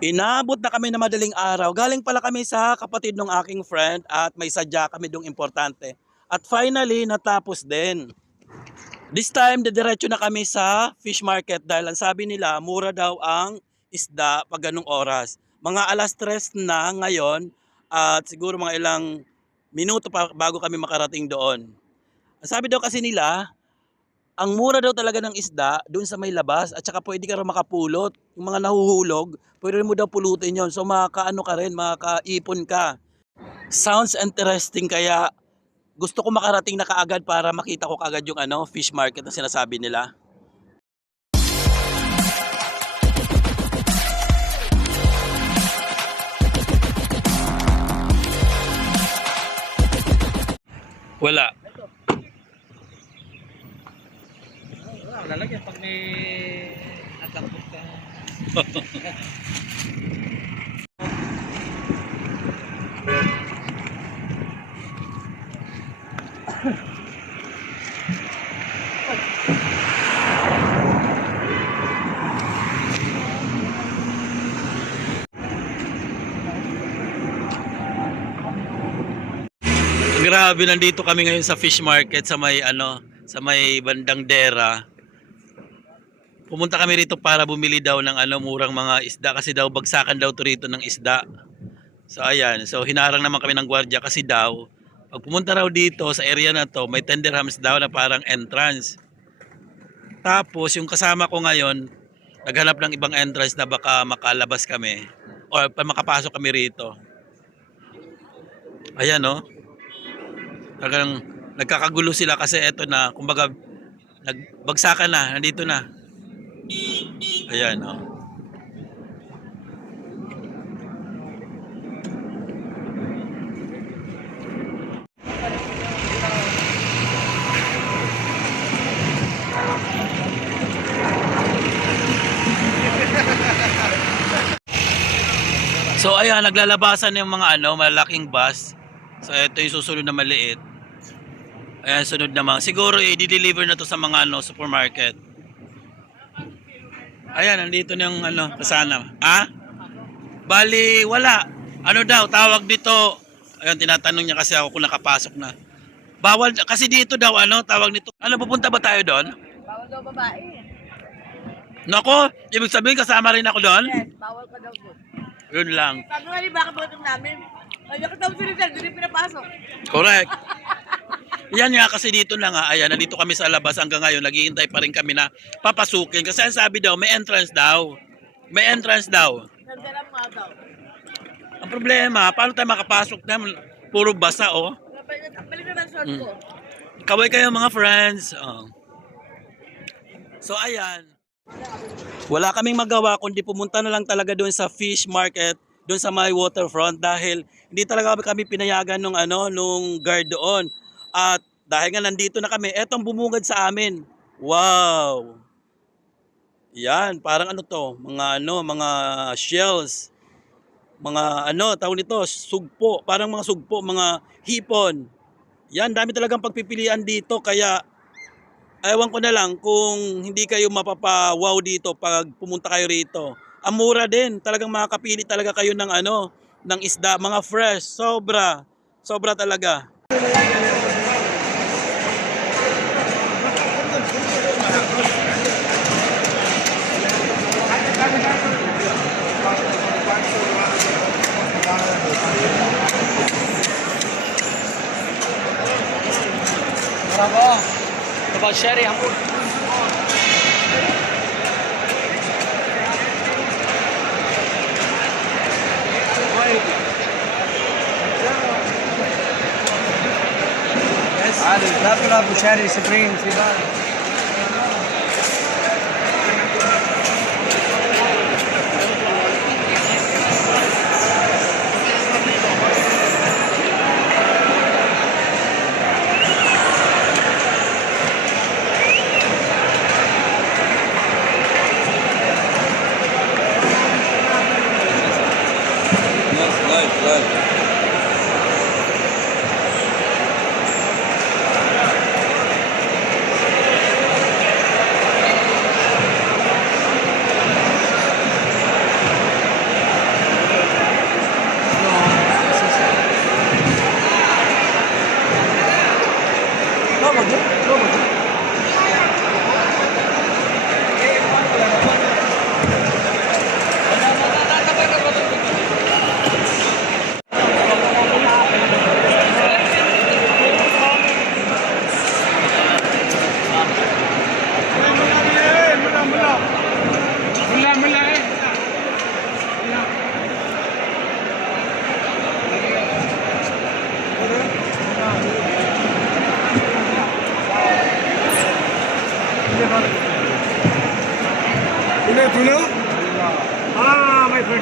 Inabot na kami na madaling araw. Galing pala kami sa kapatid ng aking friend at may sadya kami dong importante. At finally, natapos din. This time, didiretso na kami sa fish market dahil ang sabi nila, mura daw ang isda pag ganung oras. Mga alas 3 na ngayon at siguro mga ilang minuto pa bago kami makarating doon. Ang sabi daw kasi nila, ang mura daw talaga ng isda doon sa may labas at saka pwede ka rin makapulot. Yung mga nahuhulog, pwede mo daw pulutin yon. So makakaano ka rin, makakaipon ka. Sounds interesting kaya gusto ko makarating na kaagad para makita ko kaagad yung fish market na sinasabi nila. Wala. Lalagyan pag may nagkakot ka. Grabe, nandito kami ngayon sa fish market sa may sa may bandang Dera. Pumunta kami rito para bumili daw ng murang mga isda kasi daw bagsakan daw to rito ng isda. So ayan, so hinarang naman kami ng gwardiya kasi daw pag pumunta raw dito sa area na to, may 10 dirhams daw na parang entrance. Tapos yung kasama ko ngayon, naghanap ng ibang entrance na baka makalabas kami or makapasok kami rito. Ayan, no. Talagang nagkakagulo sila kasi eto na, kumbaga nagbagsakan na, nandito na. Ayan, oh. So ayan, naglalabasan yung mga malaking bus. So ito yung susunod na maliit. Ayan, sunod naman. Siguro i-deliver na to sa mga supermarket. Ayan, nandito na yung kasana. Bali, wala. Ano daw, tawag dito. Ayan, tinatanong niya kasi ako kung nakapasok na. Bawal, kasi dito daw, tawag nito. Pupunta ba tayo doon? Bawal daw babae. Nako, ibig sabihin kasama rin ako doon? Yes, bawal ka daw po. Yun lang. Sabi nga rin, baka botong namin. Ay, nakita mo si Rizal, hindi pinapasok. Correct. Yan nga kasi dito na nga, ayan, nandito kami sa labas hanggang ngayon, naghihintay pa rin kami na papasukin. Kasi ang sabi daw, may entrance daw. May entrance daw. Nandalam nga daw. Ang problema, paano tayo makapasok na? Puro basa, oh. Balik na ng short ko. Kaway kayo mga friends. Oh. So, ayan. Wala kaming magawa kundi pumunta na lang talaga doon sa fish market, doon sa my waterfront dahil hindi talaga kami pinayagan nung guard doon. At dahil nga nandito na kami, etong bumungad sa amin. Wow. Yan, parang mga shells. Mga tawag nito, sugpo, parang mga sugpo, mga hipon. Yan, dami talagang pagpipilian dito kaya ewan ko na lang kung hindi kayo mapapa-wow dito pag pumunta kayo rito. Ang mura din, talagang makakapili talaga kayo ng ng isda, mga fresh, sobra. Sobra talaga. Bravo. About sherry, hamur. عادي لا تلعب بشاري سبريم في بالك Live. Say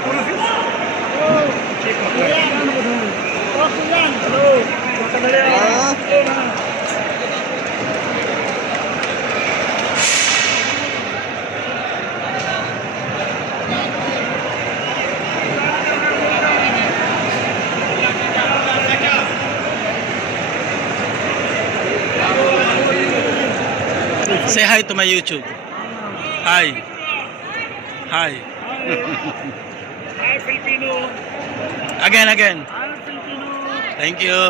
hi to my YouTube. Hi. Hi. Hi, Filipino. Again. Hi, Filipino. Thank you.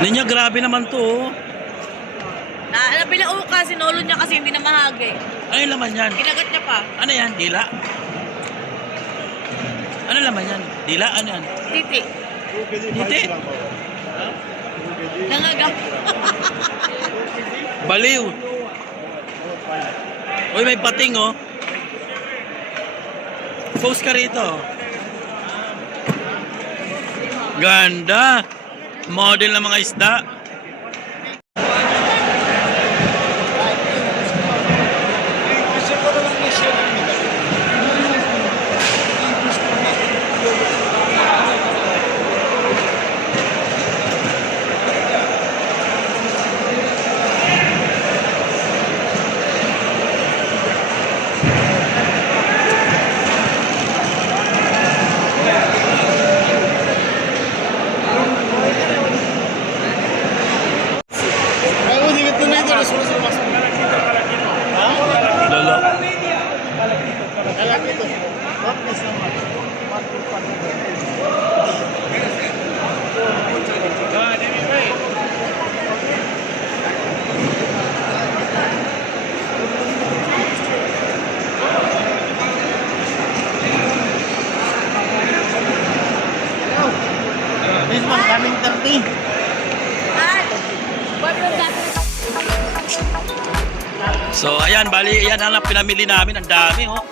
Ninya, grabe naman to. Oh. Pinauka, sinulod niya kasi hindi na mahagi. Ano yung laman yan? Kinagat niya pa. Ano yan? Dila? Ano laman yan? Dila? Ano yan? Titi. Hindi. Nangaga. Baliw. Uy, may pating oh. Post ka rito. Ganda. Model ng mga isda. Lolo. This one coming 30. Ay! Ba't yung dati? So ayan, bali, yan ang pinamili namin. Ang dami oh.